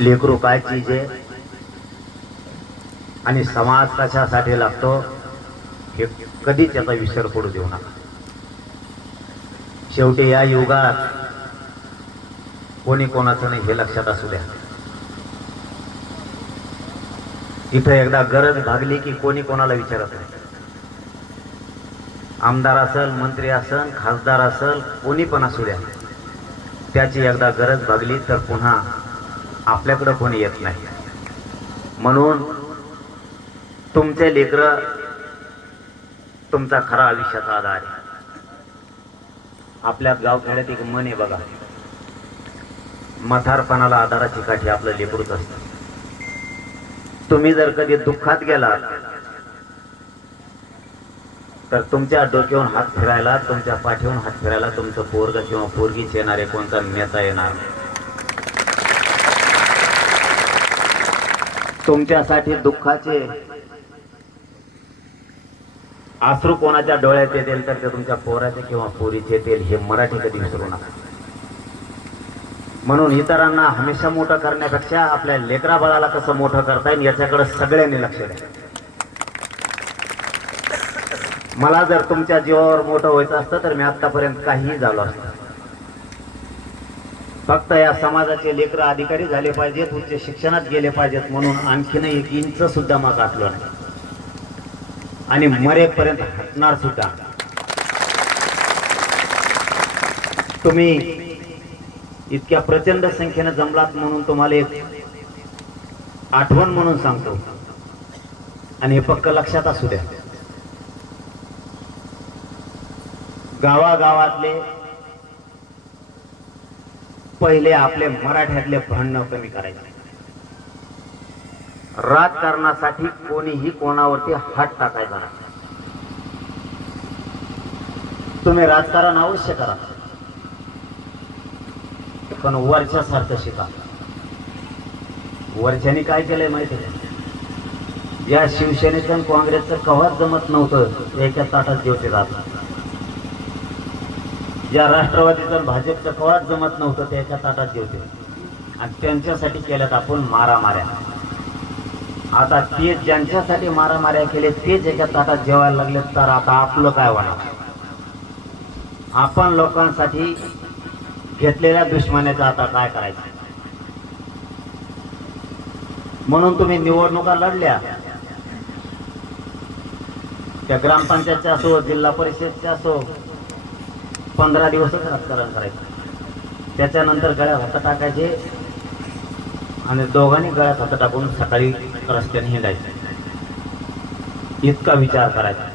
लेकरू काय चीज आहे आणि समाज कशासाठी लागतो हे कधीच याचा विसर पडू देऊ नका. शेवटी या युगात कोणी कोणाचं नाही हे लक्षात असू द्या. इथं एकदा गरज भागली की कोणी कोणाला विचारत नाही. आमदार असल मंत्री असल खासदार असल कोणी पण असू द्या. त्याची एकदा गरज भागली तर पुन्हा आपल्याकडं कोणी येत नाही. म्हणून तुमचे लेकर तुमचा खरा आयुष्याचा आधार आहे. आपल्या गावखेड्यात एक मन आहे बघा. मथारपणाला आधाराची काठी आपलं लेकरूच असतं. तुम्ही जर कधी दुःखात गेलात तर तुमच्या डोक्यावरून हात फिरायला तुमच्या पाठीवरून हात फिरायला तुमचं पोरग किंवा पोरगीच येणारे कोणता नेता येणार तुमच्यासाठी दुःखाचे आश्रू कोणाच्या डोळ्यात येतील तर ते तुमच्या पोराचे किंवा पोरीचे येतील हे मराठी कधी विसरू नका. म्हणून इतरांना हमेशा मोठं करण्यापेक्षा आपल्या लेकरा बाळाला कसं मोठं करता येईल याच्याकडे सगळ्यांनी लक्ष द्या. मला जर तुमच्या जीवावर मोठं व्हायचं असतं तर मी आतापर्यंत काहीही झालो असतं. फक्त या समाजाचे लेकर अधिकारी झाले पाहिजेत उच्च शिक्षणात गेले पाहिजेत म्हणून आणखीन एक इंच सुद्धा मग आटलो नाही. आणि मरेपर्यंत हटणार सुद्धा. तुम्ही इतक्या प्रचंड संख्येने जमलात म्हणून तुम्हाला एक आठवण म्हणून सांगतो. आणि हे पक्क लक्षात असू द्या. गावागावातले पहिले आपले मराठ्यातले भांडणं कमी करायचे. राजकारणासाठी कोणीही कोणावरती हात टाकायचा नाही. तुम्ही राजकारण अवश्य करा. पण वरच्यासारखं शिका. वरच्याने काय केलंय माहिती या शिवसेनेचं आणि काँग्रेसचं कव्हाच जमत नव्हतं. एका ताटात घेऊन जात ज्या राष्ट्रवादीचं भाजपचं कवाच जमत नव्हतं त्याच्या ताटात जेवते आणि त्यांच्यासाठी केल्यात आपण मारामाऱ्या. आता ते ज्यांच्यासाठी मारामाऱ्या केले तेच एका ताटात जेवायला लागले तर आता आपलं काय होणार? आपण लोकांसाठी घेतलेल्या दुश्मनाचं आता काय करायचं? म्हणून तुम्ही निवडणुका लढल्या. त्या ग्रामपंचायतच्या असो जिल्हा परिषदच्या असो पंधरा दिवसच राजकारण करायचं. त्याच्यानंतर गळ्यात हात टाकायचे आणि दोघांनी गळ्यात हात टाकून सकाळी रस्त्याने हिंडायचं इतका विचार करायचा.